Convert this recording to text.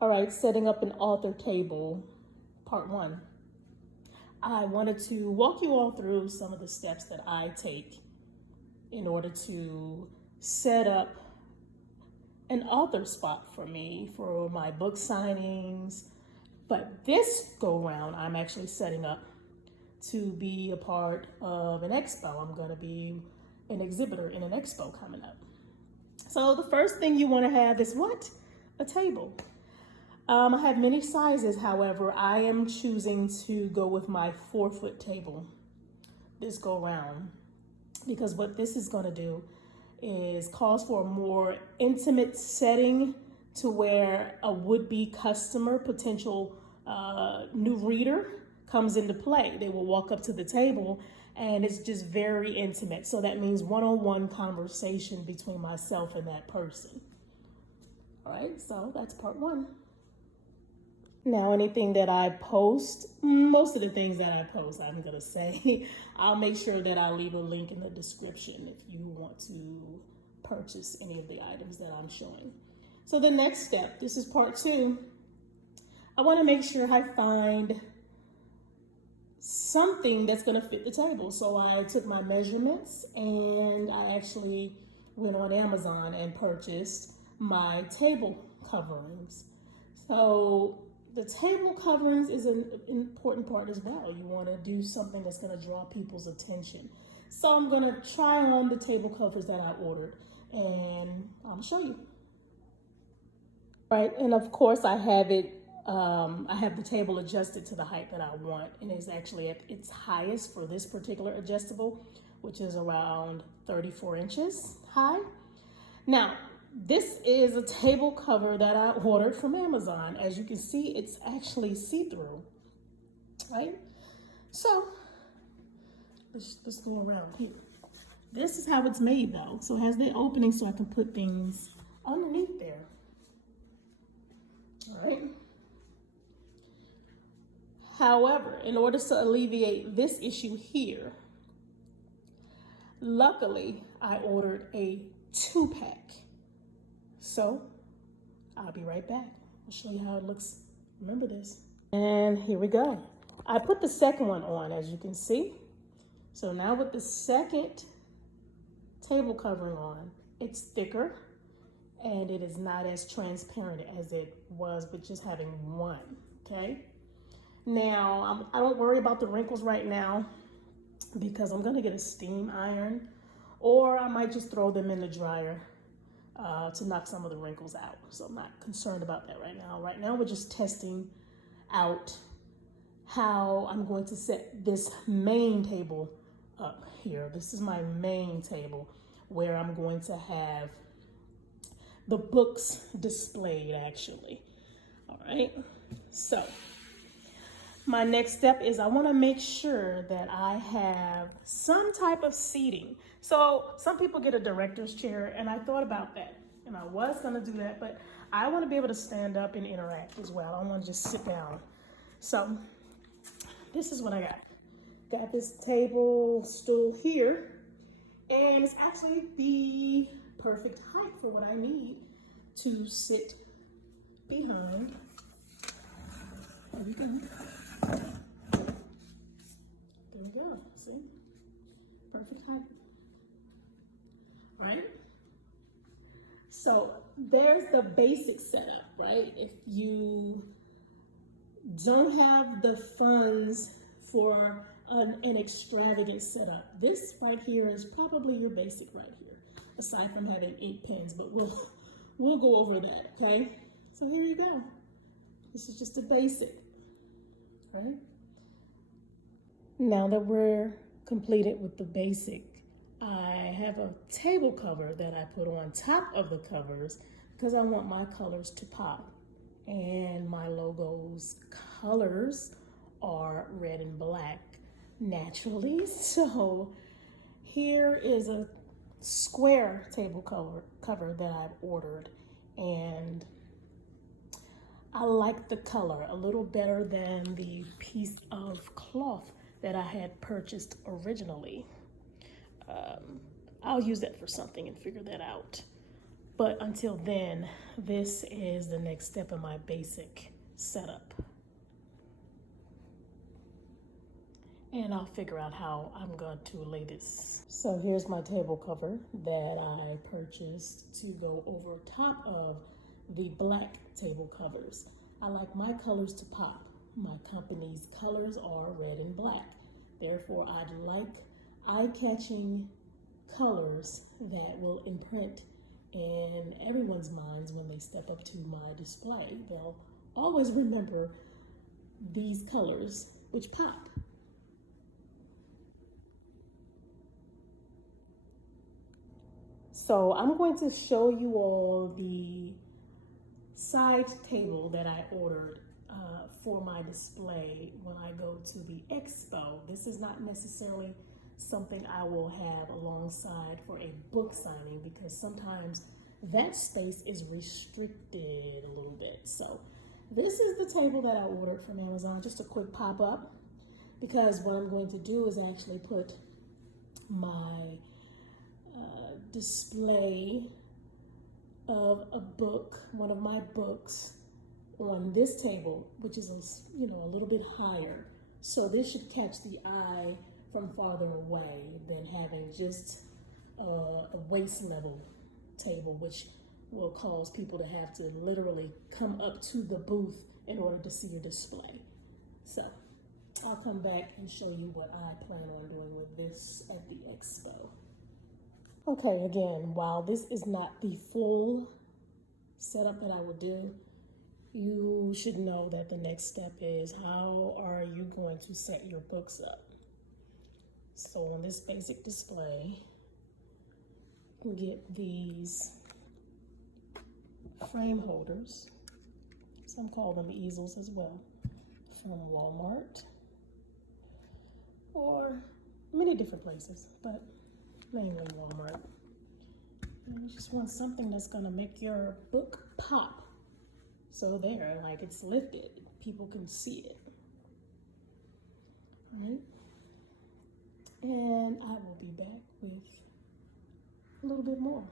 All right, setting up an author table, part one. I wanted to walk you all through some of the steps that I take in order to set up an author spot for me for my book signings. But this go round, I'm actually setting up to be a part of an expo. I'm going to be an exhibitor in an expo coming up. So the first thing you want to have is what? A table. I have many sizes, however, I am choosing to go with my 4-foot table this go round, because what this is going to do is cause for a more intimate setting to where a would-be customer, potential new reader comes into play. They will walk up to the table and it's just very intimate. So that means one-on-one conversation between myself and that person. All right, so that's part one. Now, anything that I post, most of the things that I post, I'm gonna say, I'll make sure that I leave a link in the description if you want to purchase any of the items that I'm showing. So the next step, this is part two. I wanna make sure I find something that's gonna fit the table. So I took my measurements and I actually went on Amazon and purchased my table coverings. So the table coverings is an important part as well. You want to do something that's going to draw people's attention. So I'm going to try on the table covers that I ordered and I'll show you. Right, and of course I have it, I have the table adjusted to the height that I want, and it's actually at its highest for this particular adjustable, which is around 34 inches high. Now, this is a table cover that I ordered from Amazon. As you can see, it's actually see-through, right? So let's go around here. This is how it's made though. So it has the opening so I can put things underneath there. All right. However, in order to alleviate this issue here, luckily I ordered a 2-pack. So I'll be right back. I'll show you how it looks. Remember this. And here we go. I put the second one on, as you can see. So now with the second table covering on, it's thicker and it is not as transparent as it was with just having one, okay? Now, I don't worry about the wrinkles right now because I'm gonna get a steam iron, or I might just throw them in the dryer to knock some of the wrinkles out. So I'm not concerned about that right now. Right now, we're just testing out how I'm going to set this main table up here. This is my main table where I'm going to have the books displayed actually. All right, so my next step is I want to make sure that I have some type of seating. So some people get a director's chair, and I thought about that, and I was going to do that, but I want to be able to stand up and interact as well. I don't want to just sit down. So this is what I got. Got this table stool here, and it's actually the perfect height for what I need to sit behind. There we go. There we go, see? Perfect height, right? So there's the basic setup, right? If you don't have the funds for an extravagant setup, this right here is probably your basic right here, aside from having 8 pins, but we'll go over that, okay? So here you go. This is just a basic. Right? Now that we're completed with the basic, I have a table cover that I put on top of the covers because I want my colors to pop. And my logo's colors are red and black naturally. So here is a square table cover that I've ordered, and I like the color a little better than the piece of cloth that I had purchased originally. I'll use that for something and figure that out. But until then, this is the next step in my basic setup. And I'll figure out how I'm going to lay this. So here's my table cover that I purchased to go over top of the black table covers. I like my colors to pop. My company's colors are red and black. Therefore, I'd like eye-catching colors that will imprint in everyone's minds when they step up to my display. They'll always remember these colors, which pop. So I'm going to show you all the side table that I ordered for my display when I go to the expo. This is not necessarily something I will have alongside for a book signing because sometimes that space is restricted a little bit. So this is the table that I ordered from Amazon, just a quick pop-up, because what I'm going to do is actually put my display of a book, one of my books, on this table, which is a little bit higher. So this should catch the eye from farther away than having just a waist level table, which will cause people to have to literally come up to the booth in order to see your display. So I'll come back and show you what I plan on doing with this at the expo. Okay, again, while this is not the full setup that I will do, you should know that the next step is how are you going to set your books up. So on this basic display, you get these frame holders. Some call them easels as well, from Walmart or many different places, but mainly Walmart. And you just want something that's gonna make your book pop. So there, like it's lifted, people can see it. All right. And I will be back with a little bit more.